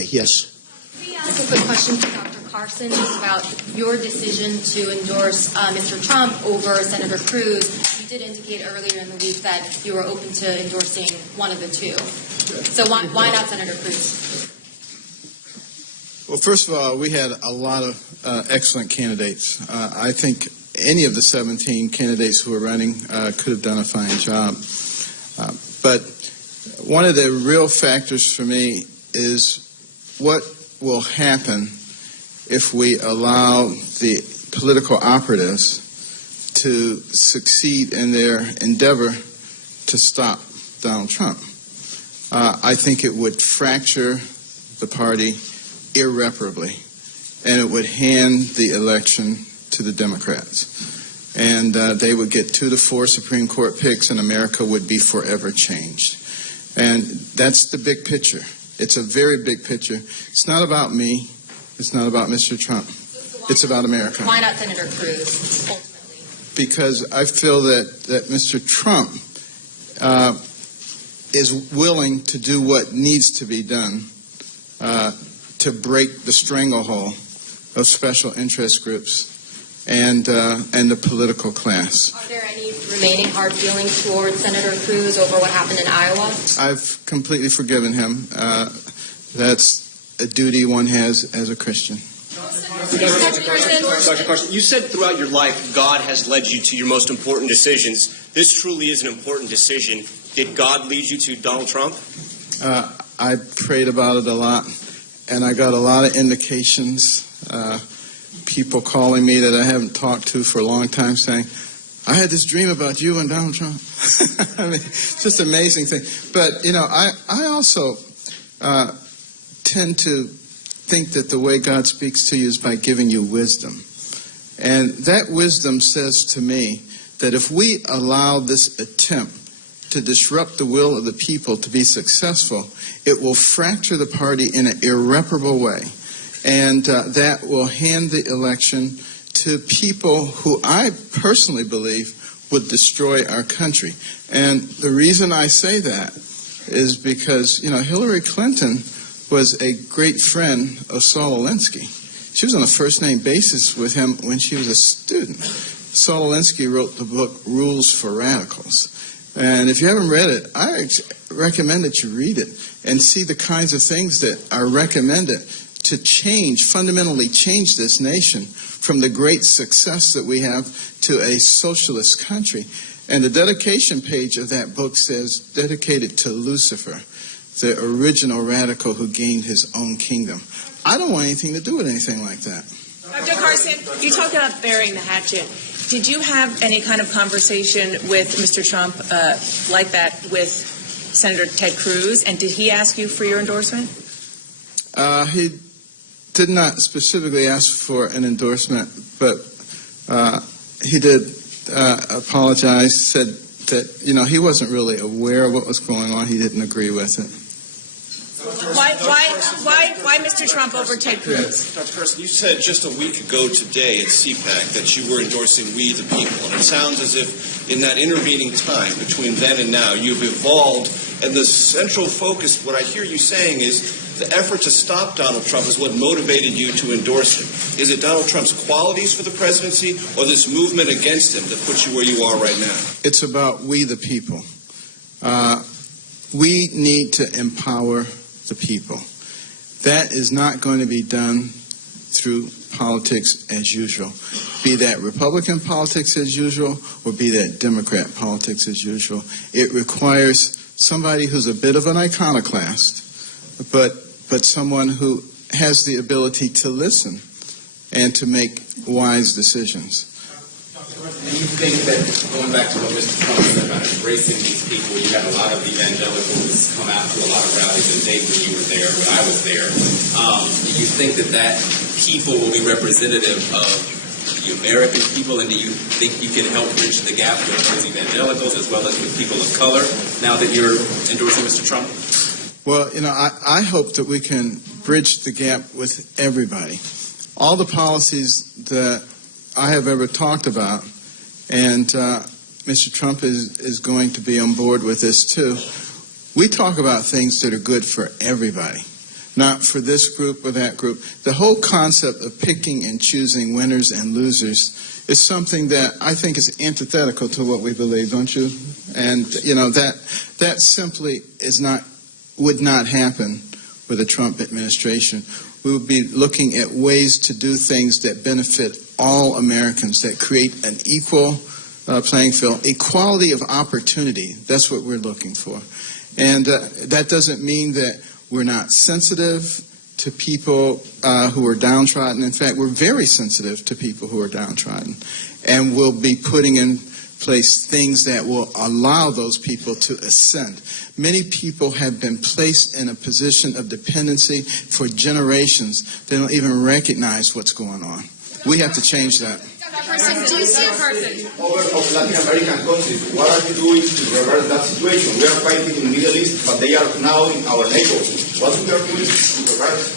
Okay, yes. May I ask a quick question to Dr. Carson just about your decision to endorse Mr. Trump over Senator Cruz? You did indicate earlier in the week that you were open to endorsing one of the two. So why not Senator Cruz? Well, first of all, we had a lot of excellent candidates. I think any of the 17 candidates who were running could have done a fine job. But one of the real factors for me is what will happen if we allow the political operatives to succeed in their endeavor to stop Donald Trump. I think it would fracture the party irreparably, and it would hand the election to the Democrats. And they would get 2 to 4 Supreme Court picks, and America would be forever changed. And that's the big picture. It's a very big picture. It's not about me. It's not about Mr. Trump. It's about America. Why not Senator Cruz, ultimately? Because I feel that Mr. Trump is willing to do what needs to be done to break the stranglehold of special interest groups and the political class. Are there any remaining hard feelings towards Senator Cruz over what happened in Iowa? I've completely forgiven him. That's a duty one has as a Christian. Dr. Carson, you said throughout your life God has led you to your most important decisions. This truly is an important decision. Did God lead you to Donald Trump? I prayed about it a lot, and I got a lot of indications. People calling me that I haven't talked to for a long time saying, I had this dream about you and Donald Trump. I mean, it's just an amazing thing. But, you know, I also tend to think that the way God speaks to you is by giving you wisdom. And that wisdom says to me that if we allow this attempt to disrupt the will of the people to be successful, it will fracture the party in an irreparable way. And that will hand the election to people who I personally believe would destroy our country. And the reason I say that is because, you know, Hillary Clinton was a great friend of Saul Alinsky. She was on a first-name basis with him when she was a student. Saul Alinsky wrote the book Rules for Radicals. And if you haven't read it, I recommend that you read it and see the kinds of things that are recommended to change, fundamentally change this nation from the great success that we have to a socialist country. And the dedication page of that book says, dedicated to Lucifer, the original radical who gained his own kingdom. I don't want anything to do with anything like that. Dr. Carson, you talked about burying the hatchet. Did you have any kind of conversation with Mr. Trump like that with Senator Ted Cruz, and did he ask you for your endorsement? He did not specifically ask for an endorsement, but he did apologize, said that, you know, he wasn't really aware of what was going on. He didn't agree with it. Why Mr. Trump over Ted Cruz? Dr. Carson, you said just a week ago today at CPAC that you were endorsing We the People, and it sounds as if in that intervening time between then and now you've evolved, and the central focus, what I hear you saying is the effort to stop Donald Trump is what motivated you to endorse him. Is it Donald Trump's qualities for the presidency or this movement against him that puts you where you are right now? It's about we the people. We need to empower the people. That is not going to be done through politics as usual, be that Republican politics as usual or be that Democrat politics as usual. It requires somebody who's a bit of an iconoclast, but someone who has the ability to listen and to make wise decisions. And you think that, going back to what Mr. Trump said about embracing these people, you had a lot of evangelicals come out to a lot of rallies in Dayton when you were there, when I was there. Do you think that people will be representative of the American people, and do you think you can help bridge the gap with those evangelicals as well as with people of color now that you're endorsing Mr. Trump? Well, you know, I hope that we can bridge the gap with everybody. All the policies that I have ever talked about, and Mr. Trump is going to be on board with this too. We talk about things that are good for everybody, not for this group or that group. The whole concept of picking and choosing winners and losers is something that I think is antithetical to what we believe, don't you? And, that simply would not happen with the Trump administration. We would be looking at ways to do things that benefit all Americans, that create an equal playing field, equality of opportunity. That's what we're looking for. And that doesn't mean that we're not sensitive to people who are downtrodden. In fact, we're very sensitive to people who are downtrodden. And we'll be putting in place things that will allow those people to ascend. Many people have been placed in a position of dependency for generations. They don't even recognize what's going on. We have to change that. Carson, do you see Over of Latin American countries, what are you doing to reverse that situation? We are fighting in the Middle East, but they are now in our neighborhood. What we are doing to reverse